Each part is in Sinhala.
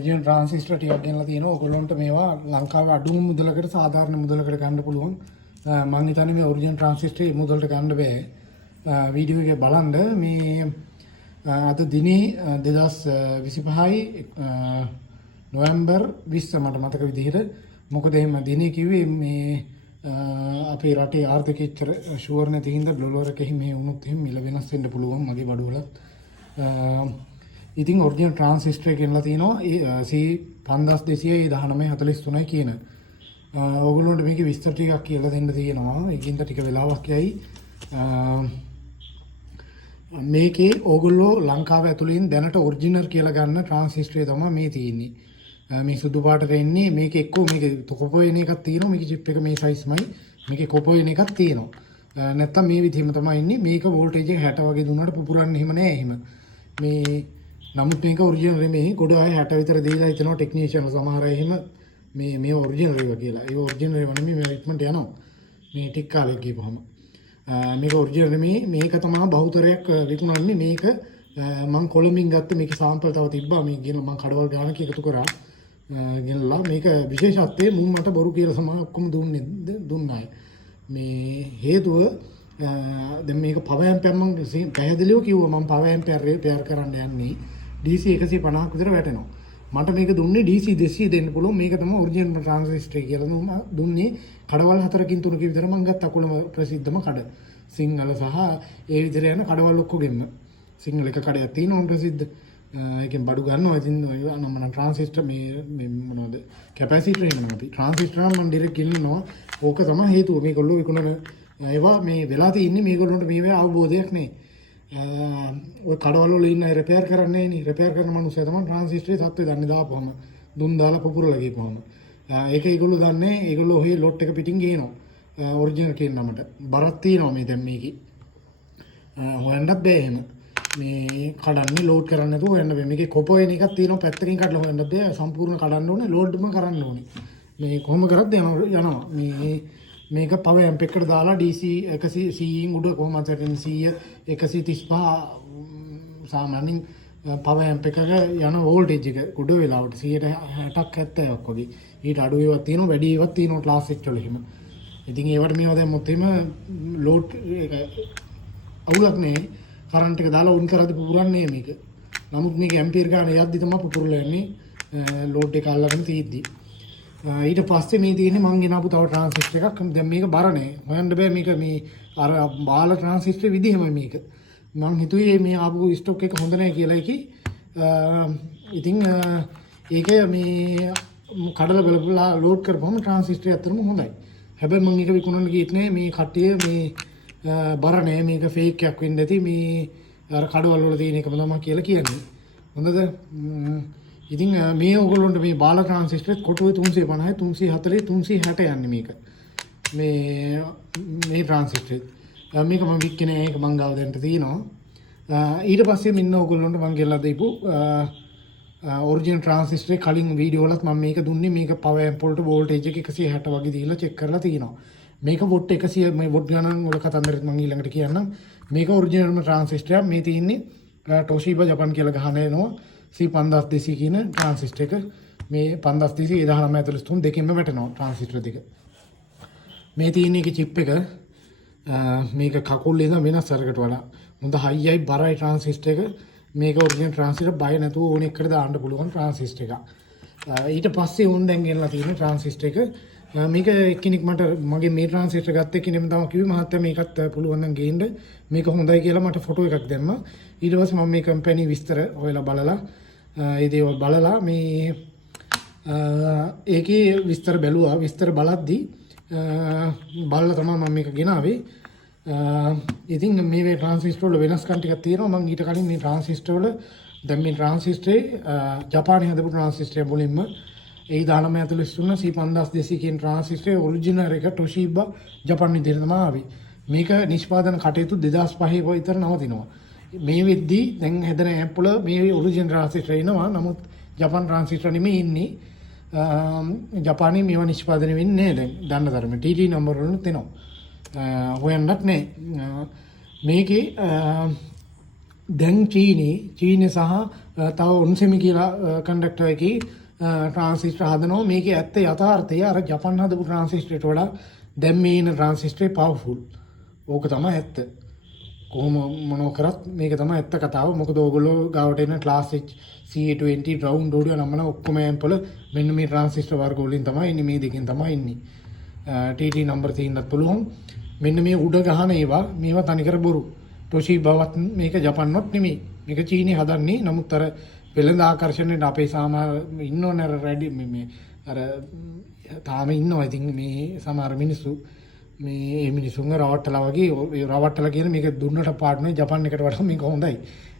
ඔරිජිනල් ට්‍රාන්සිස්ටර් ටිකක් ගෙනලා තියෙනවා. ඔයගොල්ලන්ට මේවා ලංකාවේ අඩුම මුදලකට සාධාරණ මුදලකට ගන්න පුළුවන්. මම හිතන්නේ මේ ඔරිජිනල් ට්‍රාන්සිස්ටර් මේ මුදලට ගන්න බෑ. වීඩියෝ එකේ බලන්න මේ අද දිනේ 2025යි නොවැම්බර් 20 මට මතක විදිහට. මොකද එහෙම දිනේ කිව්වේ මේ අපේ රටේ ආර්ථිකය එච්චර ෂුවර් නැති හින්දා ඩොලර් එකෙහි මේ වුණොත් එහෙම මිල වෙනස් වෙන්න පුළුවන් මගේ බඩුවලත්. ඉතින් ඔරිජිනල් ට්‍රාන්සිස්ටර් එක ගෙනලා තිනවා C521943 කියන. ඕගොල්ලන්ට මේකේ විස්තර ටිකක් කියලා දෙන්න තියෙනවා. ඒකින්ද ටික වෙලාවක් යයි. මේකේ ඕගොල්ලෝ ලංකාව ඇතුළෙන් දැනට ඔරිජිනල් කියලා ගන්න ට්‍රාන්සිස්ටර් තමයි මේ තියෙන්නේ. මේ සුදු පාටට එන්නේ මේක එක්කෝ මේක කොපෝ වෙන එකක් තියෙනවා. මේක චිප් එක මේ සයිස්මයි. මේකේ කොපෝ වෙන එකක් තියෙනවා. නැත්තම් මේ විදිහම තමයි ඉන්නේ. මේක වෝල්ටේජ් එක 60 වගේ දුන්නාට පුපුරන්නේ එහෙම නෑ එහෙම. මේ නමුත් මේක ඔරිජිනල් නෙමෙයි. ගොඩ අය 60 විතර දීලා හිතනවා ටෙක්නීෂියන් සමහර අය එහෙම මේ ඔරිජිනල් ඒවා කියලා. ඒ ඔරිජිනල් ඒවා නෙමෙයි මේ ඉක්මනට යනවා. මේ ටික කාලෙක ගිහපුවම. මේක ඔරිජිනල් නෙමෙයි. මේක තමයි බහුතරයක් විකුණන්නේ. මේක මම කොළඹින් ගත්ත මේකේ සාම්පල් තව තිබ්බා. මේක ගෙන මම කඩවල් ගානක එකතු කරා. ගෙනලා මේක විශේෂත්වයේ මුන් මට බොරු කියලා සමහර ඔක්කොම දුන්නාය. මේ හේතුව දැන් මේක පවර් ඇම්පියර් මම පැහැදිලිව කිව්වා මම පවර් ඇම්පියර් පෙයර් කරන්න යන්නේ DC 150ක් විතර වැටෙනවා. මට මේක දුන්නේ DC 200 දෙන්න පුළුවන්. මේක තමයි ඔරිජිනල් ට්‍රාන්සිස්ටර් කියලා මම දුන්නේ. කඩවල් 4කින් 3කින් විතර මම ගත්තා කොළඹ ප්‍රසිද්ධම කඩ. සිංහල සහ ඒ විතර යන කඩවල් ඔක්කොගෙම. සිංහල එක කඩයක් තියෙනවා ප්‍රසිද්ධ. ඒකෙන් බඩු ගන්නවා. ඉතින් මම ට්‍රාන්සිස්ටර් මේ මොනවද කැපැසිටර් එනවා අපි. ට්‍රාන්සිස්ටර් නම් මම ඩිරෙක්ට් ගෙන්නනවා. ඕක තමයි හේතුව. මේගොල්ලෝ විකුණන ඒවා මේ වෙලා තියෙන්නේ මේගොල්ලන්ට මේවේ අවබෝධයක් නෑ. ඔය කඩවල වල ඉන්න අය රිපෙයාර් කරන්නේ නෑනේ. රිපෙයාර් කරන මිනිස්සු තමයි ට්‍රාන්සිස්ටරේ තත්ත්වය දන්නේ දාපුවම. දුම් දාලා පුපුරලා ගිහපුවම. ඒක ඒගොල්ලෝ දන්නේ. ඒගොල්ලෝ ඔහේ ලොට් එක පිටින් ගේනවා. ඔරිජිනල් කියන නමට. බරක් තියෙනවා මේ දැන් මේකේ. හොයන්නත් බෑ එහෙම. මේ කඩන්නේ ලෝඩ් කරන්න නැතුව හොයන්න බෑ. මේකේ කොපෝ වෙන එකක් තියෙනවා පැත්තකින් කඩලා හොයන්න බෑ. සම්පූර්ණ කඩන්න ඕනේ ලෝඩ්ම කරන්න ඕනේ. මේ කොහොම කරත් යනවා. මේක පවර් ඇම්ප් එකකට දාලා DC 100 CEන් උඩ කොහොමද 135 සාමාන්‍යයෙන් පවර් ඇම්ප් එකක යන වෝල්ටේජ් එක උඩ වෙලාවට 60ක් 70ක් වගේ. ඊට අඩු ඒවාක් තියෙනවා වැඩි ඒවාක් තියෙනවා ක්ලාස් එක වල එහෙම. ඉතින් ඒවට මේවා දැම්මොත් එහෙම ලෝඩ් එක අවුලක් නෑ. කරන්ට් එක දාලා ඔන් කරද්දී පුපුරන්නේ මේක. නමුත් මේක ඇම්පියර් ගාන යද්දි තමයි පුපුරලා යන්නේ ලෝඩ් එක අල්ලගෙන තියෙද්දි. ඊට පස්සේ මේ තියෙන්නේ මං ගෙනාපු තව ට්‍රාන්සිස්ටර් එකක්. දැන් මේක බර නෑ. හොයන්න බෑ මේක මේ අර බාල ට්‍රාන්සිස්ටර් විදිහමයි මේක. මං හිතුවේ මේ ආපු ස්ටොක් එක හොඳ නෑ කියලා එකයි. ඉතින් ඒක මේ කඩලා බලපුවා ලෝඩ් කරපුවම ට්‍රාන්සිස්ටර් ඇත්තටම හොඳයි. හැබැයි මං ඒක විකුණන්න ගියෙත් නෑ. මේ කට්ටිය මේ බර නෑ මේක ෆේක් එකක් වෙන්න ඇති මේ අර කඩවල වල තියෙන එකම තමයි කියලා කියන්නේ. හොඳද? ඉතින් මේ ඕගොල්ලන්ට මේ බාල ට්‍රාන්සිස්ටර් කොටුවේ 350 340 360 යන්නේ මේක. මේ ට්‍රාන්සිස්ටර්. මේක මම වික්කේ නෑ. ඒක මං ගාව දැන් තියෙනවා. ඊට පස්සේ මෙන්න ඕගොල්ලන්ට මං ගෙනලා දීපු ඔරිජිනල් ට්‍රාන්සිස්ටර් කලින් වීඩියෝ වලත් මම මේක දුන්නේ. මේක පවර් ඇම්ප් වලට වෝල්ටේජ් එක 160 වගේ දීලා චෙක් කරලා තියෙනවා. මේක වොට් 100 මේ වොට් ගණන් වල කතන්දරත් මම ඊළඟට කියන්නම්. මේක ඔරිජිනල්ම ට්‍රාන්සිස්ටර්. මේ තියෙන්නේ ටොෂිබා ජපාන් කියලා ගහන එනවා C5200 කියන ට්‍රාන්සිස්ටර් එක. මේ 5200 1943 දෙකෙන්ම වැටෙනවා ට්‍රාන්සිස්ටර් දෙක. මේ තියෙන එකේ චිප් එක මේක කකුල් ඉඳන් වෙනස් අරකට වඩා හොඳ හයියි බරයි ට්‍රාන්සිස්ටර් එක. මේක ඔරිජිනල් ට්‍රාන්සිස්ටර් බය නැතුව ඕන එකට දාන්න පුළුවන් ට්‍රාන්සිස්ටර් එකක්. ඊට පස්සේ ඕන් දැන් ගෙනලා තියෙන ට්‍රාන්සිස්ටර් එක මේක එක්කෙනෙක් මට මගේ මේ ට්‍රාන්සිස්ටර් ගත්ත එක්කෙනෙක් තමයි කිව්වේ මහත්තයා මේකත් පුළුවන් නම් ගේන්න මේක හොඳයි කියලා මට ෆොටෝ එකක් දැම්මා. ඊට පස්සේ මම මේ කම්පැනි විස්තර හොයලා බලලා ඒ දේවල් බලලා මේ ඒකේ විස්තර බැලුවා. විස්තර බලද්දී බලලා තමයි මම මේක ගෙනාවේ. ඉතින් මේ ට්‍රාන්සිස්ටර් වල වෙනස්කම් ටිකක් තියෙනවා. මම ඊට කලින් මේ ට්‍රාන්සිස්ටර් වල දැන් මේ ට්‍රාන්සිස්ටරේ ජපානයේ හදපු ට්‍රාන්සිස්ටර් මුලින්ම ඒ 1943 C5200 කියන ට්‍රාන්සිස්ටර් ඔරිජිනල් එක ටොෂිබා ජපාන් විදිහට තමයි ආවේ. මේක නිෂ්පාදන කටයුතු 2005 විතර නවතිනවා. මේ වෙද්දී දැන් හැදෙන ඇප් වල මේ ඔරිජිනල් ට්‍රාන්සිස්ටර් එනවා. නමුත් ජපාන් ට්‍රාන්සිස්ටර් නෙමෙයි ඉන්නේ. ජපානයේ මේවා නිෂ්පාදනය වෙන්නේ නැහැ දැන් දන්න තරමේ. TT නම්බර් වලත් එනවා. හොයන්නත් නැහැ. මේකේ දැන් චීනය සහ තව ඔන්සෙමි කියලා කන්ඩක්ටර් එකේ ට්‍රාන්සිස්ටර් හදනවා. මේකේ ඇත්ත යථාර්ථය අර ජපන් හදපු ට්‍රාන්සිස්ටරේට වඩා දැන් මේ ඉන්න ට්‍රාන්සිස්ටරේ පවර්ෆුල්. ඕක තමයි ඇත්ත. කොහොම මොනෝ කරත් මේක තමයි ඇත්ත කතාව. මොකද ඕගොල්ලෝ ගාවට එන class H CA20 round audio නම්මන ඔක්කොම ඇම්පල මෙන්න මේ ට්‍රාන්සිස්ටර් වර්ග වලින් තමයි ඉන්නේ. මේ දෙකෙන් තමයි ඉන්නේ. TT නම්බර් තියෙන්නත් පුළුවන්. මෙන්න මේ උඩ ගහන මේවා තනිකර බොරු. ටොෂිබාවත් මේක ජපන්නොත් නෙමෙයි. මේක චීනය හදන්නේ. නමුත් අර වෙළඳ ආකර්ෂණයට අපේ සමහර ඉන්නෝනේ අර රෙඩි මේ අර තාම ඉන්නවා. ඉතින් මේ සමහර මිනිස්සු මේ මිනිසුන්ව රවට්ටලා වගේ රවට්ටලා කියන මේක දුන්නට පාඩුනේ ජපන් එකට වඩා මේක හොඳයි.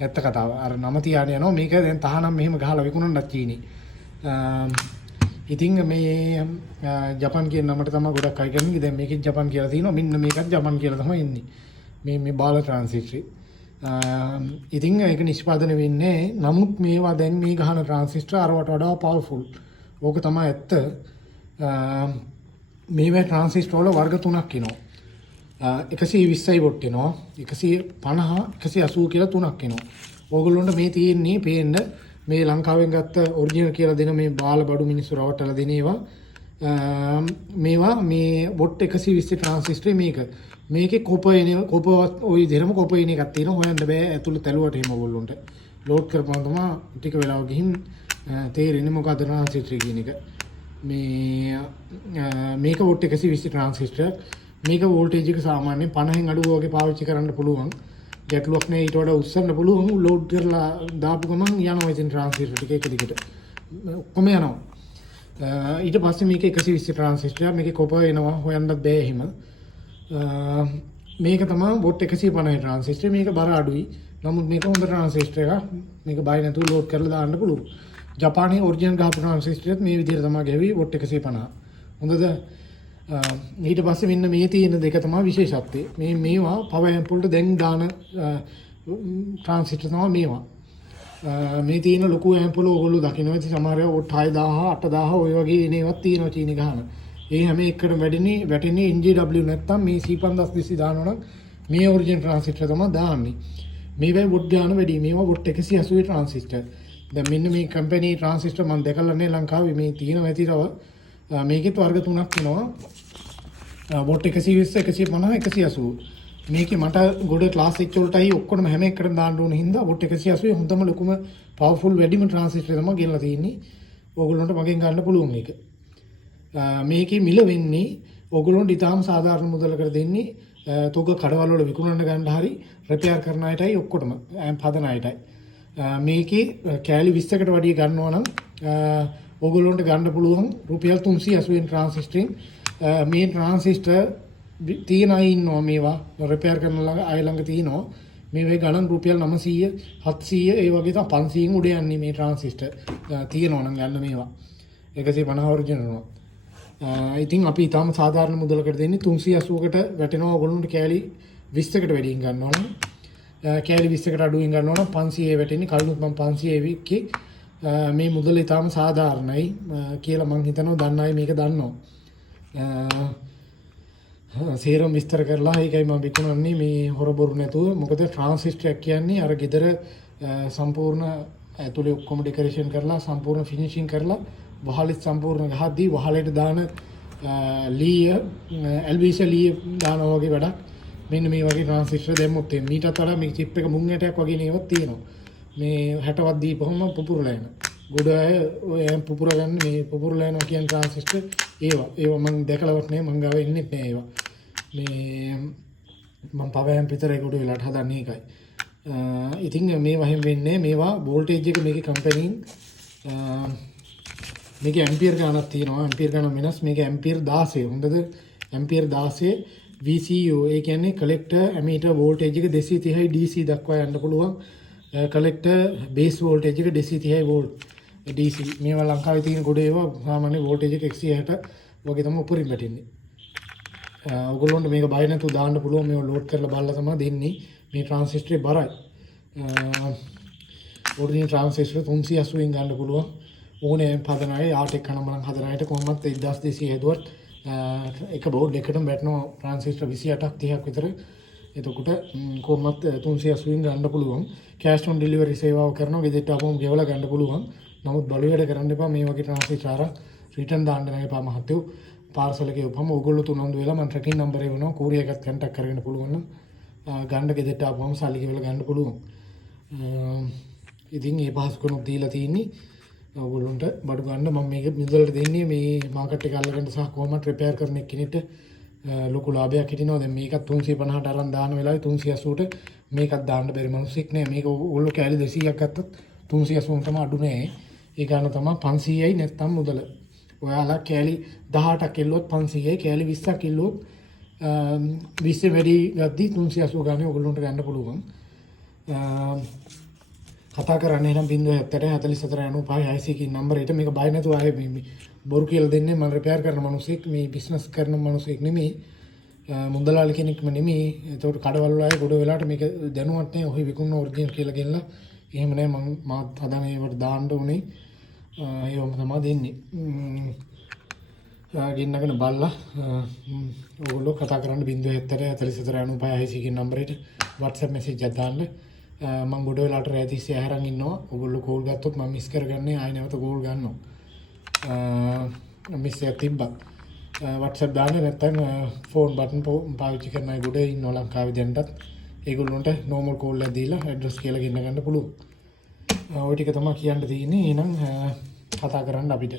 ඇත්ත කතාව. අර නම තියාන යනවා. මේක දැන් තහනම් මෙහෙම ගහලා විකුණන්නත් චීනි. ඉතින් මේ ජපන් කියන නමට තමයි ගොඩක් අය කියන්නේ. දැන් මේකෙත් ජපන් කියලා තියෙනවා. මෙන්න මේකත් ජපන් කියලා තමයි ඉන්නේ. මේ බාල ට්‍රාන්සිස්ටර්. ඉතින් ඒක නිෂ්පාදනය වෙන්නේ. නමුත් මේවා දැන් මේ ගහන ට්‍රාන්සිස්ටර් අරවට වඩා පවර්ෆුල්. ඕක තමයි ඇත්ත. මේවා ට්‍රාන්සිස්ටර් වල වර්ග තුනක් එනවා. 120යි වොට් එනවා. 150 180 කියලා තුනක් එනවා. ඕගොල්ලොන්ට මේ තියෙන්නේ පේන්න මේ ලංකාවෙන් ගත්ත ඔරිජිනල් කියලා දෙන මේ බාල බඩු මිනිස්සු රවට්ටලා දෙන මේවා මේ වොට් 120 ට්‍රාන්සිස්ටරේ මේකේ කොප ওই විදිහටම කොප එන එකක් තියෙනවා. හොයන්න බෑ ඇතුළේ තැලුවට එහෙම ඕගොල්ලොන්ට. ලෝඩ් කරපුවම තමයි ටික වෙලාවක් ගිහින් තේරෙන්නේ මොකද ට්‍රාන්සිස්ටර් කියන එක. මේක වොට් 120 ට්‍රාන්සිස්ටර්. මේක වෝල්ටේජ් එක සාමාන්‍යයෙන් 50න් අඩු වගේ පාවිච්චි කරන්න පුළුවන්. ගැටලුවක් නෑ. ඊට වඩා උස්සන්න පුළුවන්. ලෝඩ් කරලා දාපු ගමන් යනවා ඉතින් ට්‍රාන්සිස්ටර් ටික එක දිගට. ඔක්කොම යනවා. ඊට පස්සේ මේක 120 ට්‍රාන්සිස්ටර්. මේකේ කොප එනවා. හොයන්නත් බෑ එහෙම. මේක තමයි වොට් 150 ට්‍රාන්සිස්ටර්. මේක බර අඩුයි. නමුත් මේක හොඳ ට්‍රාන්සිස්ටර් එකක්. මේක බය නැතුව ලෝඩ් කරලා දාන්න පුළුවන්. ජපානයේ ඔරිජිනල් ගහපු ට්‍රාන්සිස්ටර් මේ විදිහට තමයි ගැවි වොට් 150. හොඳද? ඊට පස්සේ මෙන්න මේ තියෙන දෙක තමයි විශේෂත්වය. මේවා පවර් ඇම්පුල්ට දැන් දාන ට්‍රාන්සිස්ටර් තමයි මේවා. මේ තියෙන ලොකු ඇම්පුල ඕගොල්ලෝ දකිනවා. ඉතින් සමහර ඒවා වොට් 6000 8000 ඔය වගේ එනේවත් තියෙනවා චීනි ගහන. ඒ හැම එකකටම වැටෙන්නේ NJW නැත්තම් මේ C5200 දානවා නම් මේ ඔරිජිනල් ට්‍රාන්සිස්ටර් තමයි දාන්නේ. මේවයි වොට් ගාන වැඩි. මේවා වොට් 180 ට්‍රාන්සිස්ටර්. දැන් මෙන්න මේ කම්පැනි ට්‍රාන්සිස්ටර් මම දැකලා නැහැ ලංකාවේ මේ තියෙනවා ඇතිරව. මේකෙත් වර්ග තුනක් වෙනවා. වොට් 120 150 180. මේකේ මට ගොඩ ක්ලාස් H වලටයි ඔක්කොම හැම එකකටම දාන්න ඕන හින්දා වොට් 180 හොඳම ලොකුම පවර්ෆුල් වැඩිම ට්‍රාන්සිස්ටර් තමයි ගෙනලා තියෙන්නේ. ඕගොල්ලන්ට මගෙන් ගන්න පුළුවන් මේක. මේකේ මිල වෙන්නේ ඕගොල්ලන්ට ඉතාලම සාධාරණ මුදලකට දෙන්නේ. තොග කඩවල වල විකුණන්න ගන්න හරි රිපෙයාර් කරන අයටයි ඔක්කොටම ඇම්ප් හදන අයටයි. මේකේ කෑලි 20කට වැඩිය ගන්නවා නම් ඕගොල්ලන්ට ගන්න පුළුවන් රුපියල් 380 ට්‍රාන්සිස්ටරෙන්. මේ ට්‍රාන්සිස්ටර් තියෙන අය ඉන්නවා මේවා රිපෙයාර් කරන අය ළඟ තියෙනවා. මේවේ ගණන් රුපියල් 900 700 ඒ වගේ තමයි 500න් උඩ යන්නේ මේ ට්‍රාන්සිස්ටර් තියෙනවා නම් ගන්න මේවා 150 ඔරිජිනල්. ඉතින් අපි ඊටම සාධාරණ මුදලකට දෙන්නේ 380කට වැටෙනවා. ඕගොල්ලන්ට කෑලි 20කට වැඩියෙන් ගන්නවා නම් කෑලි 20කට අඩුවෙන් ගන්නවා නම් 500 වැටෙන්නේ. කලිනුත් මම 500 එකේ මේ මුදල ඊටම සාධාරණයි කියලා මම හිතනවා. දන්න අය මේක දන්නවා. සේරම විස්තර කරලා ඒකයි මම විකුණන්නේ මේ හොරබොරු නැතුව. මොකද ට්‍රාන්සිස්ටර් කියන්නේ අර ගෙදර සම්පූර්ණ ඇතුලේ ඔක්කොම ඩෙකරේෂන් කරලා සම්පූර්ණ ෆිනිෂින් කරලා වහලෙත් සම්පූර්ණ ගහද්දී වහලෙට දාන ලීය එල්විස ලීය දානවා වගේ වැඩක්. මෙන්න මේ වගේ ට්‍රාන්සිස්ටර් දැම්මොත් මීටත් වඩා මේ චිප් එක මුං ඇටයක් වගේ නේවත් තියෙනවා. මේ 60වත් දීපහම පුපුරලා යන. ගොඩ අය ඔය පුපුර ගන්න මේ පුපුරලා යනවා කියන ට්‍රාන්සිස්ටර් ඒවා මම දැකලවත් නෑ. මං ගාව ඉන්නෙත් නෑ ඒවා. මේ මම පවයන් පිටරේ කොට වෙලාට හදන්නේ ඒකයි. ඉතින් මේ වහින් වෙන්නේ මේවා වෝල්ටේජ් එක මේකේ කම්පැනිෙන් මේකේ ඇම්පියර් ගණනක් තියෙනවා. ඇම්පියර් ගණන වෙනස්. මේකේ ඇම්පියර් 16 හොඳද? ඇම්පියර් 16 VCO ඒ කියන්නේ කලෙක්ටර් ඇමීටර් වෝල්ටේජ් එක 230යි DC දක්වා යන්න පුළුවන්. කලෙක්ටර් බේස් වෝල්ටේජ් එක 230යි වෝල්ට් DC. මේවා ලංකාවේ තියෙන ගොඩ ඒවා සාමාන්‍ය වෝල්ටේජ් එක 160 වගේ තමයි උඩින් වැටෙන්නේ. ඔයගොල්ලොන්ට මේක බය නැතුව දාන්න පුළුවන්. මේව ලෝඩ් කරලා බලලා තමයි දෙන්නේ. මේ ට්‍රාන්සිස්ටරේ බරයි. ඔරිජිනල් ට්‍රාන්සිස්ටර් 380න් ගන්න පුළුවන්. ඕනේ හදන අය ආටෙක් කනමනම් හදන අයට කොහොමත් 1200 හැදුවත් එක බෝඩ් එකටම වැටෙනවා ට්‍රාන්සිස්ටර් 28ක් 30ක් විතර එතකොට කොහොමත් 380න් ගන්න පුළුවන්. කෑෂ් ඔන් ඩෙලිවරි සේවාව කරනවා. ගෙදරට ආවම ගෙවලා ගන්න පුළුවන්. නමුත් බලු වැඩ කරන්න එපා. මේ වගේ ට්‍රාන්ස්ලේට් ආර රිටර්න් දාන්න නැහැ එපා මහත්තයෝ. පාර්සල් එකේ උපම ඕගොල්ලෝ තුනන්දු වෙලා මම ට්‍රැකින් නම්බර් එවනවා. කූරියර් එකත් කන්ටැක්ට් කරගෙන පුළුවන් නම් ගන්න ගෙදරට ආවම සල්ලි ගෙවලා ගන්න පුළුවන්. ඉතින් මේ පහසුකම් දීලා තියෙන්නේ ඔයගොල්ලන්ට බඩු ගන්න. මම මේක මිදලට දෙන්නේ මේ මාකට් එක අල්ලගන්න සහ කොහොමද රිපෙයාර් කරන කෙනෙක්ට ලොකු ලාභයක් හිටිනවා. දැන් මේකත් 350ට අරන් දාන වෙලාවේ 380ට මේකත් දාන්න බැරි මිනිස්සෙක් නෑ. මේක ඕගොල්ලෝ කැලි 200ක් ගත්තත් 380 තමයි අඩු නෑ. ඒ ගන්න තමයි 500යි නැත්තම් මුදල. ඔයාලා කැලි 18ක් කිල්ලුවොත් 500යි, කැලි 20ක් කිල්ලුවොත් 20 වැඩි ගද්දි 380 ගානේ ඔයගොල්ලන්ට ගන්න පුළුවන්. කතා කරන්න එහෙනම් 070 44 95 6 නම්බරේට. මේක බය නැතුව ආයේ මේ බොරු කියලා දෙන්නේ. මම රිපෙයාර් කරන මිනිස්සෙක්, මේ බිස්නස් කරන මිනිස්සෙක් නෙමෙයි, මුදලාලි කෙනෙක්ම නෙමෙයි. ඒතකොට කඩවල වල ආයේ ගොඩ වෙලාට මේක දැනුවත් නැහැ. ඔහි විකුණන ඔරිජිනල් කියලා ගෙනලා එහෙම නැහැ. මම මාත් හදන ඒවට දාන්න උනේ. ඒවම තමයි දෙන්නේ. ගෙන්නගෙන බලලා ඕගොල්ලෝ කතා කරන්න 070 44 95 6 නම්බරේට WhatsApp message එකක් දාන්න. මම ගොඩ වෙලාට රෑ තිස්සේ ඇහැරන් ඉන්නවා. ඔයගොල්ලෝ කෝල් ගත්තොත් මම මිස් කරගන්නේ. ආයෙ නැවත කෝල් ගන්නවා. මිස් එකක් තිබ්බා. WhatsApp දාන්න නැත්නම් ෆෝන් බටන් පාවිච්චි කරන අය ගොඩ ඉන්නවා ලංකාවේ දැන්ටත්. ඒගොල්ලන්ට normal call එකක් දීලා address කියලා ගෙන්න ගන්න පුළුවන්. ওই ටික තමයි කියන්න තියෙන්නේ. එහෙනම් කතා කරන්න අපිට.